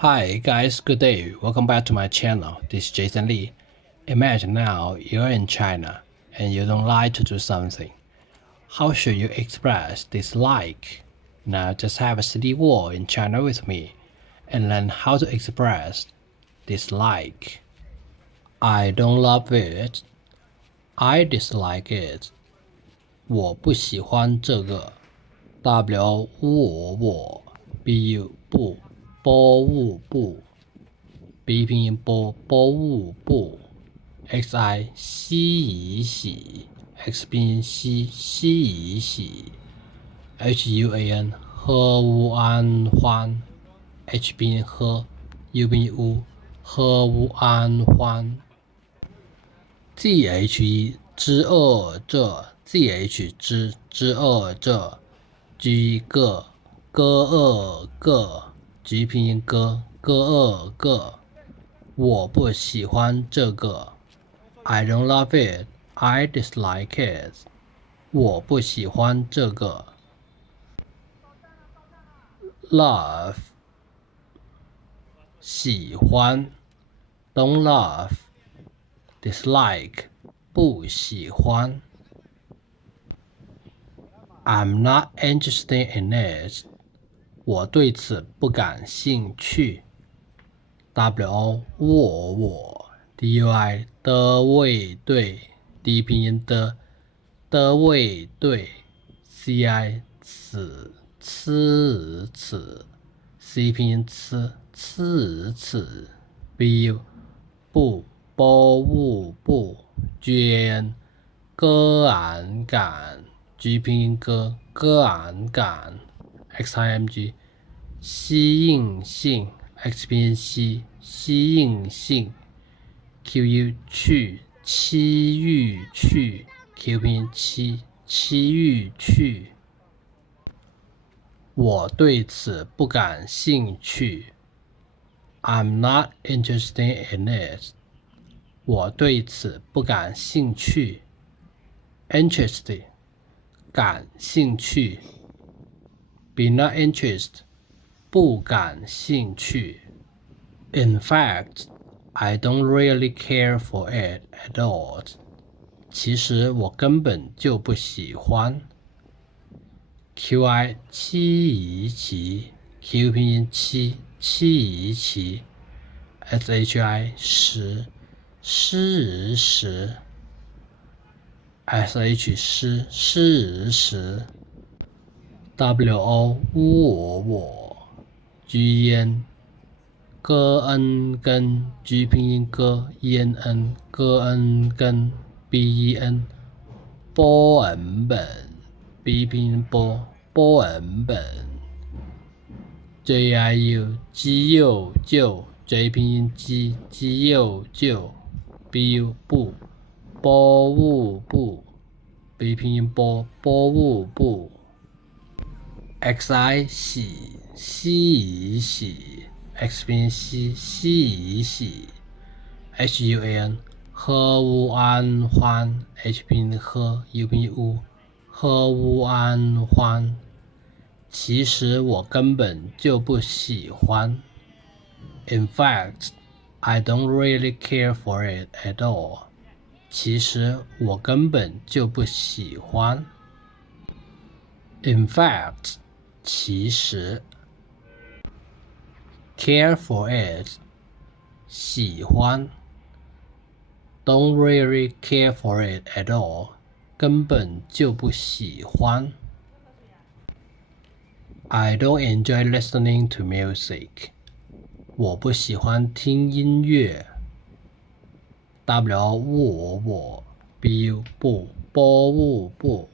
Hi guys, good day. Welcome back to my channel. This is Jason Lee. Imagine now you're in China and you don't like to do something. How should you express dislike? Now just have a city walk in China with me and learn how to express dislike. I don't love it. I dislike it. 我不喜欢这个。W 我 Bu 不 b 不 B 拼音波不 Xi 喜 X 拼音喜HUAN 喝乌安欢 H 拼音喝 U 拼音乌喝乌安欢 ZHE 之二这 ZH 之二这 G 个二个 G 拼音歌二个我不喜欢这个 I don't love it. I dislike it. 我不喜欢这个 Love 喜欢 Don't love. Dislike 不喜欢 I'm not interested in it. 我对此不感兴趣 WO 我 DUI 的卫队 D 拼音的卫队 CI 此 C 拼音此 BU 不不 GAN 歌俺感 G 拼音歌俺感 XIMG 吸引性 X 拼音吸引性 QU 去期欲去 Q 拼音期欲去我对此不感兴趣 I'm not interested in it. 我对此不感兴趣 Interested 感兴趣 Be not interested 不感兴趣 In fact, I don't really care for it at all. 其实我根本就不喜欢 QI 期仪期 Q 拼音期仪期 SHI 时时 SH 时 WO 我 GN 歌恩根 G 拼音歌 ENN 歌恩根 BEN 波恩本 B 拼音波恩本 JIU 基佑就 J 拼音基佑就 BU 不波物不 B 拼音波物不 XI 喜 X 拼音喜 HUAN 喝乌安欢 H 拼音喝 U 拼音乌喝乌安欢其实我根本就不喜欢 In fact, I don't really care for it at all. 其实我根本就不喜欢 In fact, 其实 Care for it 喜欢 Don't really care for it at all 根本就不喜欢 I don't enjoy listening to music 我不喜欢听音乐 W 我 BU 不不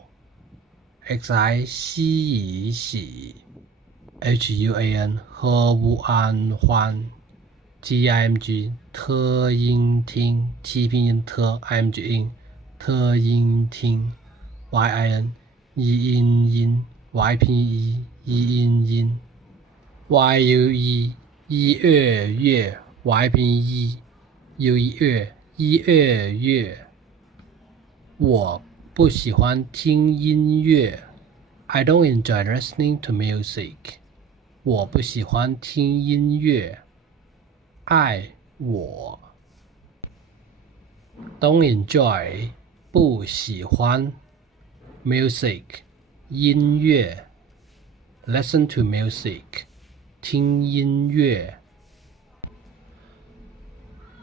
XI 喜 HUAN 喝乌安欢 TIMG 特音听 T 拼音特 IMG 音特音听 YIN 音 Y 拼音音 YUE 月 Y 拼音 U 月我不喜欢听音乐 I don't enjoy listening to music 我不喜欢听音乐爱我。Don't enjoy 不喜欢。Music 音乐。Listen to music 听音乐。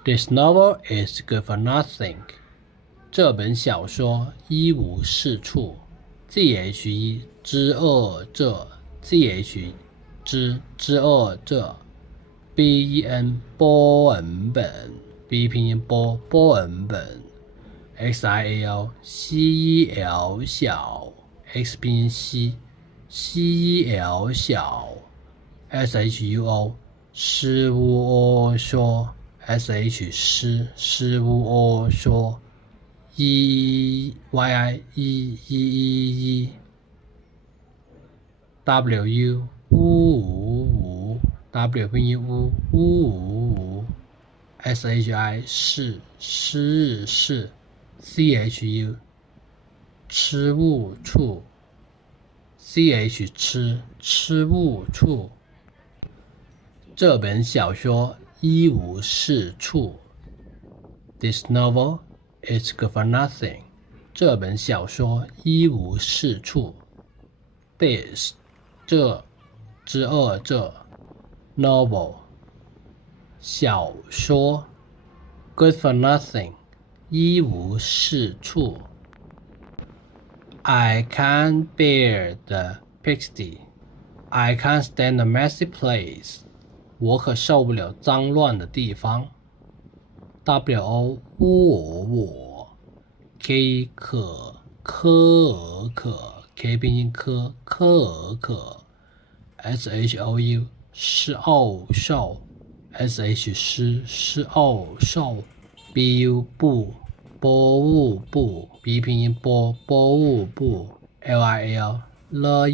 This novel is good for nothing 这本小说一无是处。The 之恶者 The 之恶者。Ben 波恩本 B 拼音波恩本。Xil Cel 小 X 拼音西 Cel 小。Shuo 诗乌哦说 Sh 诗乌哦说。Yi Wu 呜 W 拼音呜 Shi 是 Chu 吃物处 吃物处。这本小说一无是处。This novel is good for nothing 这本小说一无是处。This 这之恶这。Novel 小说。Good for nothing 一无是处。I can't bear the pigsty I can't stand a messy place 我可受不了脏乱的地方。我 K 可K 拼音科可。Shou 是奥受 Sh 是奥受。Bu 波物不 B 拼音波物不。Lil 了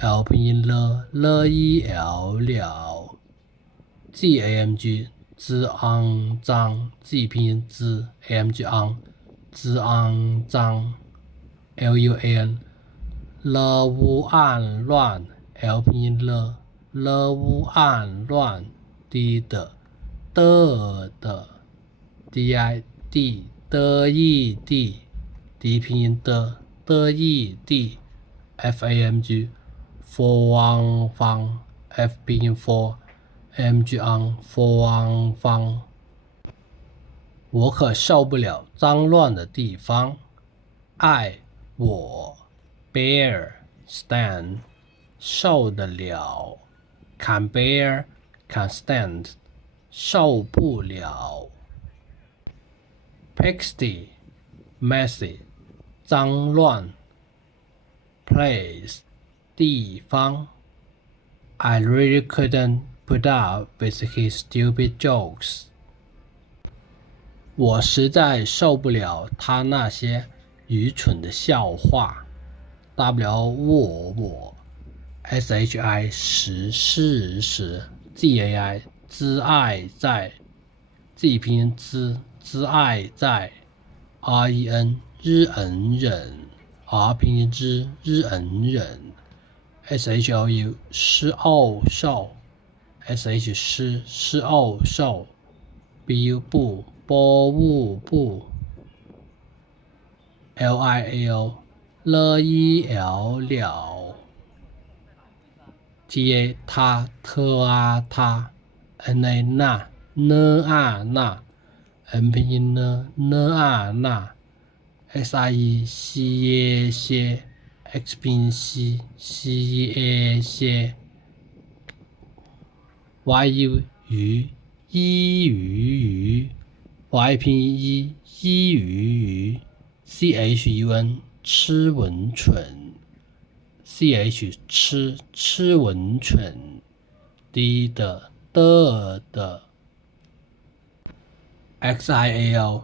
L 拼音了 Gamg 滋肮脏 G 拼音滋 Amg 肮滋肮脏。Luan 了无暗乱 L 拼音了无暗乱。D 的 Di 得意地 D 拼音得意地。Famg 方 F 拼音 for Mg 方。我可受不了脏乱的地方。爱我 bear stand 受得了。can bear can stand 受不了。Pigsty messy 脏乱。Place 地方。I really couldn't put up with his stupid jokes 我实在受不了他那些愚蠢的笑话。我 Shi 时 Zai 知爱在 Z 拼音知爱在。Ren 日忍 R 拼音日忍。Shou 是奥受 Sh 是奥受。Bu 波物不。Lil 了了。Ta 他他。Na 那。N 拼音呢那。Si 西些 X 拼音西些。Yu 鱼鱼。Y 拼音鱼。Chun 吃文蠢 Ch 吃文蠢。D 的Xil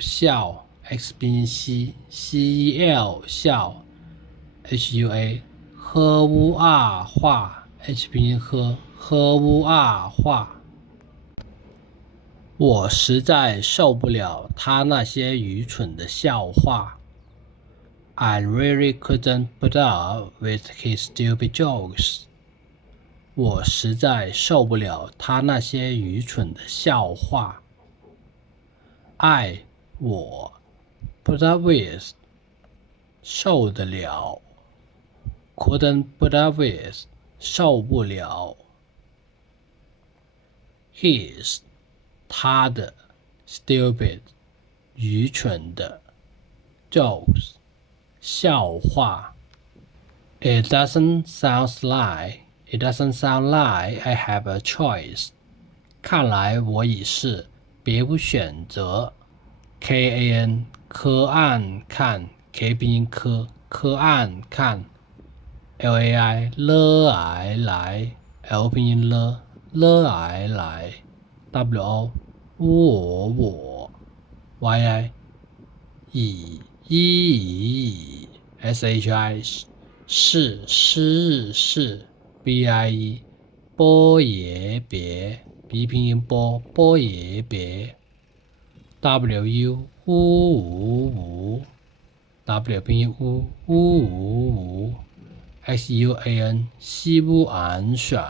笑 X 拼音西 Cel 笑。Hua 喝乌啊话 H 拼音喝乌啊话。我实在受不了他那些愚蠢的笑话。I really couldn't put up with his stupid jokes 我实在受不了他那些愚蠢的笑话。我 put up with 受得了 couldn't put up with 受不了 his 他的 stupid 愚蠢的 jokes 笑话。It doesn't sound like I have a choice. 看来我已是别无选择。KAN 科案看 K 拼音科案看 LAI 了癌来 L 拼音了癌来 WO 我 YI 以 SHI 是 BIE 波也别 B 拼音波也别 WU 无 W 拼音呜 XUAN 西不安选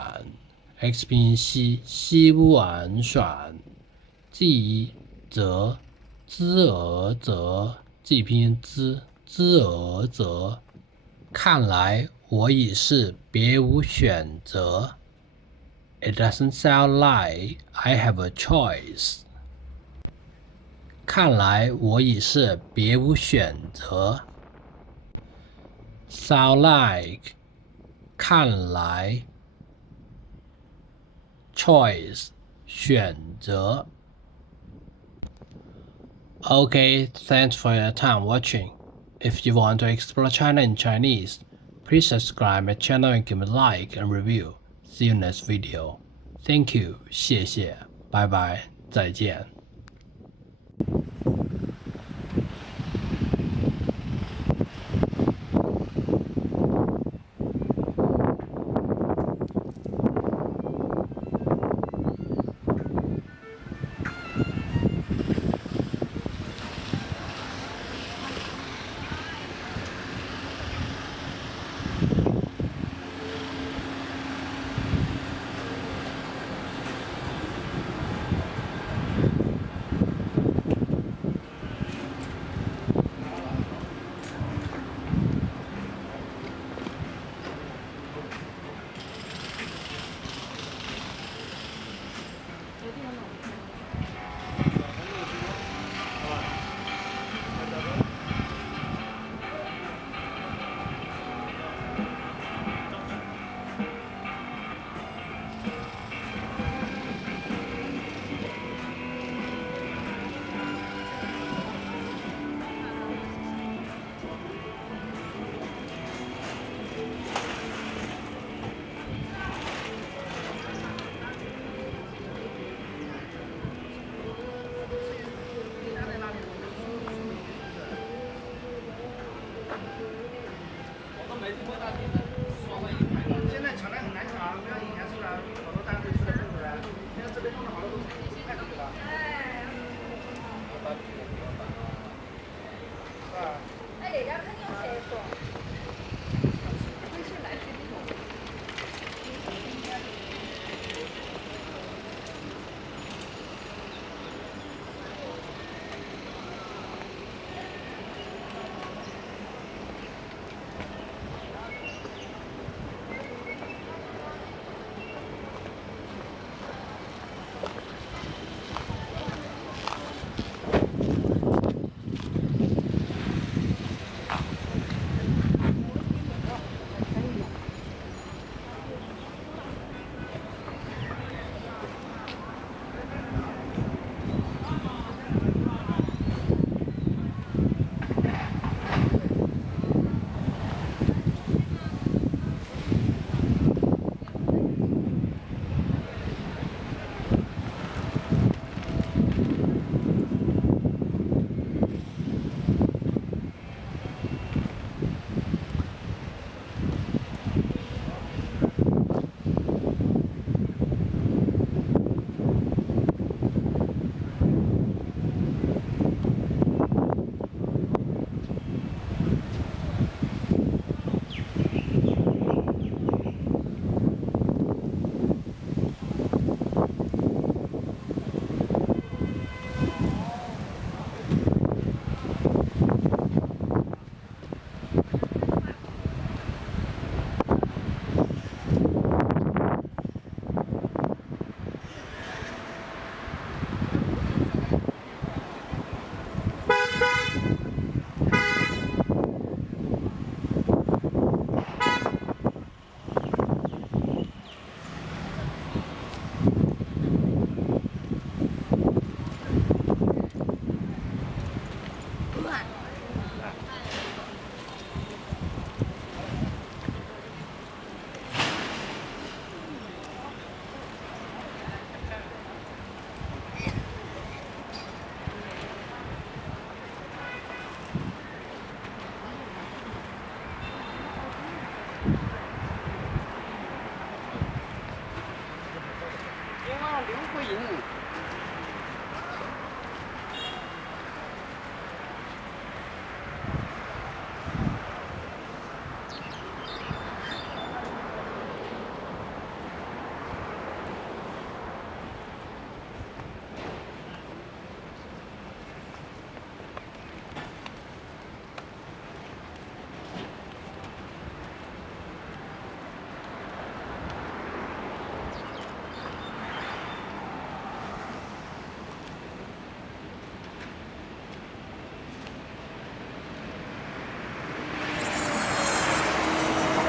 X 拼音西不安选 G 则知而则 G 拼音知而则看来我已是别无选择。It doesn't sound like I have a choice. 看来我已是别无选择。Sound like 看来 choice 选择。Okay, thanks for your time watching. If you want to explore China in Chinese, please subscribe my channel and give me a like and review. See you next video. Thank you. 谢谢。拜拜。再见。6回应。